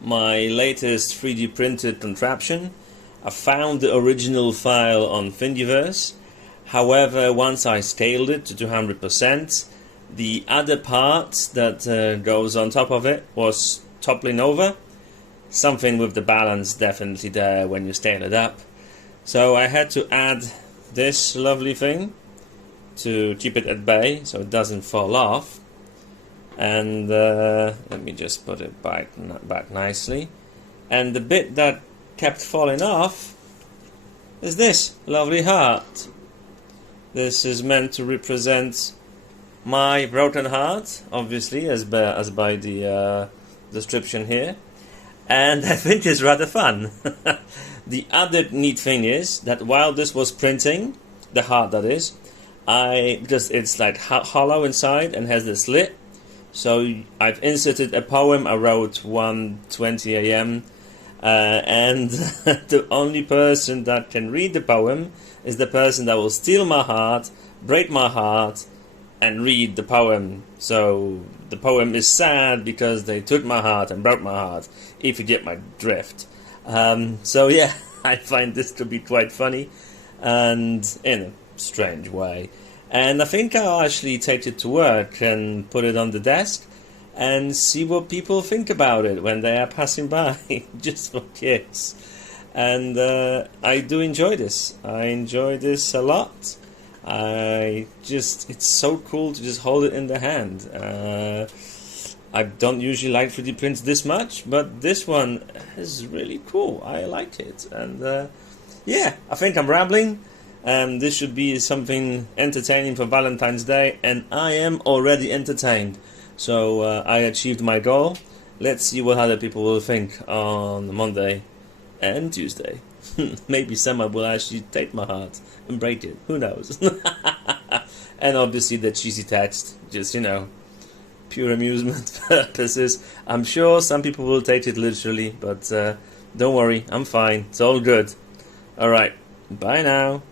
my latest 3D printed contraption. I found the original file on Thingiverse. However, once I scaled it to 200%, the other part that goes on top of it was toppling over. Something with the balance definitely there when you scale it up. So I had to add this lovely thing to keep it at bay so it doesn't fall off. And let me just put it back nicely. And the bit that kept falling off is this lovely heart. This is meant to represent my broken heart, obviously, as by the description here. And I think it's rather fun. The other neat thing is that while this was printing, the heart that is, because it's like hollow inside and has this slit, so I've inserted a poem I wrote 1:20 a.m. And the only person that can read the poem is the person that will steal my heart, break my heart, and read the poem. So the poem is sad because they took my heart and broke my heart, if you get my drift. So yeah, I find this to be quite funny and in a strange way. And I think I'll actually take it to work and put it on the desk and see what people think about it when they are passing by, just for kicks. And I do enjoy this. I enjoy this a lot. It's so cool to just hold it in the hand. I don't usually like 3D prints this much, but this one is really cool. I like it. And yeah, I think I'm rambling. This should be something entertaining for Valentine's Day, and I am already entertained. So I achieved my goal. Let's see what other people will think on Monday and Tuesday. Maybe someone will actually take my heart and break it. Who knows? And obviously the cheesy text, just, pure amusement purposes. I'm sure some people will take it literally, but don't worry, I'm fine. It's all good. Alright, bye now.